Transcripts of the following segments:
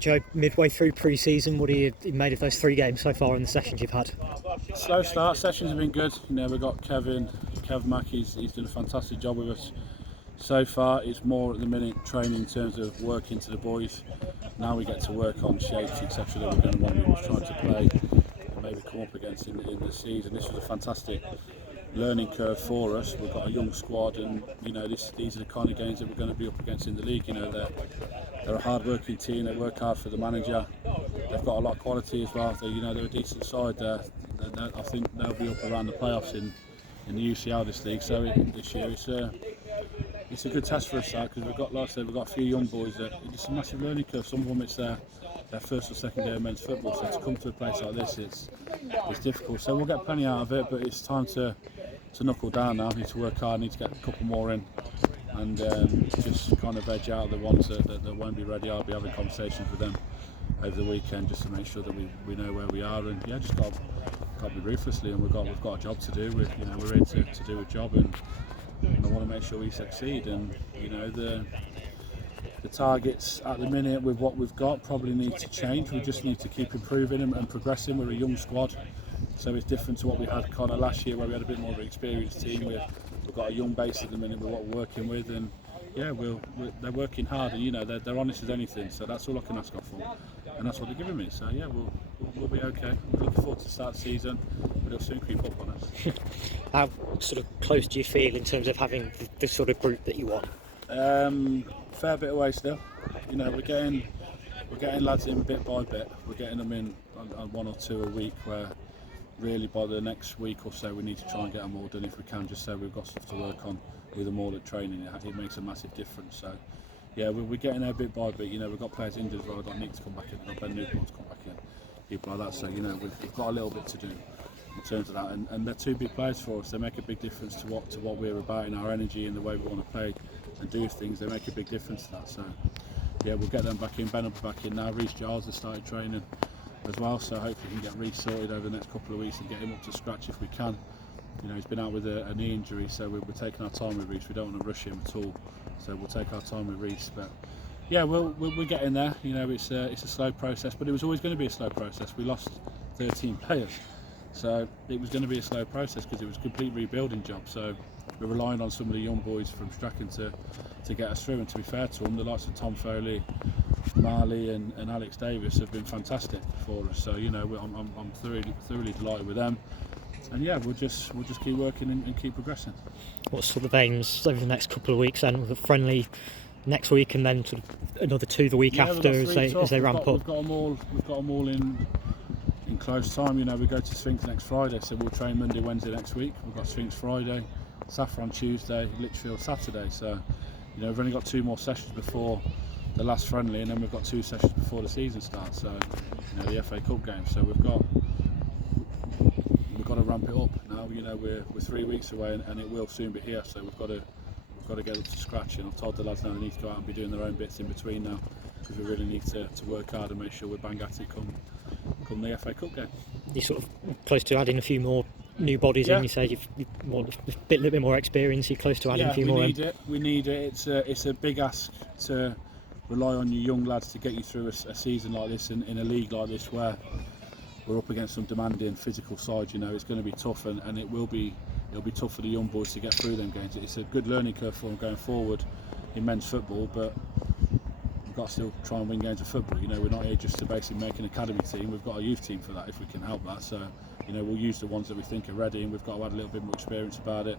Joe, midway through pre-season, what are you made of those 3 games so far in the sessions you've had? Slow start. Sessions have been good. We've got Kev Mack. He's done a fantastic job with us so far. It's more at the minute training in terms of working to the boys. Now we get to work on shapes, etc. that we're going to want to try to play and maybe come up against in the season. This was a fantastic learning curve for us. We've got a young squad, and these are the kind of games that we're going to be up against in the league. They're a hard-working team. They work hard for the manager. They've got a lot of quality as well. They're a decent side there. I think they'll be up around the playoffs in the UCL this league. So this year it's a good test for us because we've got, like I said, we've got a few young boys that it's a massive learning curve. Some of them it's their first or second day of men's football. So to come to a place like this, it's difficult. So we'll get plenty out of it, but it's time to knuckle down now. We need to work hard. Need to get a couple more in. And just kind of edge out the ones that won't be ready. I'll be having conversations with them over the weekend just to make sure that we know where we are, and just got to be ruthlessly, and we've got a job to do. We're here to do a job, and I want to make sure we succeed. And the targets at the minute with what we've got probably need to change. We just need to keep improving and progressing. We're a young squad, so it's different to what we had kind of last year where we had a bit more of an experienced team. We've got a young base at the minute with what we're working with, and they're working hard, and they're honest as anything. So that's all I can ask of them, and that's what they're giving me. So we'll be okay. We're looking forward to start the season, but it'll soon creep up on us. How sort of close do you feel in terms of having the sort of group that you want? Fair bit away still. We're getting lads in bit by bit. We're getting them in on 1 or 2 a week, where really by the next week or so we need to try and get them all done if we can, just so we've got stuff to work on with them all at training. It makes a massive difference. So we're getting there bit by bit. We've got players injured as well. We've got Nick to come back in, we've got Ben Newport to come back in, people like that. So we've got a little bit to do in terms of that, and they're 2 big players for us. They make a big difference to what we're about in our energy and the way we want to play and do things. They make a big difference to that. So we'll get them back in. Ben will be back in now. Reece Giles has started training as well, so hopefully we can get Reece sorted over the next couple of weeks and get him up to scratch if we can. He's been out with a knee injury, so we're taking our time with Reece. We don't want to rush him at all, so we'll take our time with Reece. But we're getting there. It's a slow process, but it was always going to be a slow process. We lost 13 players, so it was going to be a slow process because it was a complete rebuilding job. So we're relying on some of the young boys from Strachan to get us through, and to be fair to them, the likes of Tom Foley, Marley and Alex Davis have been fantastic for us. So I'm thoroughly delighted with them, and we'll just keep working and keep progressing. What sort of aims over the next couple of weeks then, with a friendly next week and then sort of another 2 the week after as they ramp up? We've got them all in close time. We go to Sphinx next Friday, so we'll train Monday, Wednesday next week. We've got Sphinx Friday, Saffron Tuesday, Litchfield Saturday. So we've only got 2 more sessions before the last friendly, and then we've got 2 sessions before the season starts. So the FA Cup game. So we've got to ramp it up now. We're 3 weeks away, and it will soon be here. So we've got to get up to scratch. And I've told the lads now they need to go out and be doing their own bits in between now, because we really need to work hard and make sure we're bang at it come the FA Cup game. You're sort of close to adding a few more new bodies in. You say you've want a little bit more experience. You're close to adding a few more. We need it. It's a big ask to rely on your young lads to get you through a season like this in a league like this where we're up against some demanding physical sides. It's going to be tough, and it'll be tough for the young boys to get through them games. It's a good learning curve for them going forward in men's football, but we've got to still try and win games of football. We're not here just to basically make an academy team. We've got a youth team for that if we can help that. So we'll use the ones that we think are ready, and we've got to add a little bit more experience about it.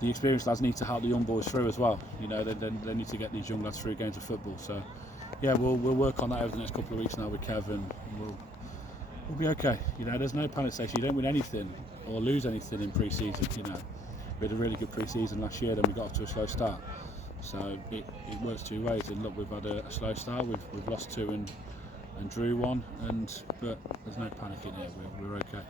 The experienced lads need to help the young boys through as well. They need to get these young lads through games of football. So we'll work on that over the next couple of weeks now with Kev, and we'll be okay. There's no panic station. You don't win anything or lose anything in pre-season. We had a really good pre-season last year, then we got off to a slow start. So it works 2 ways. And look, we've had a slow start. We've lost 2 and drew 1, but there's no panic in here. We're okay.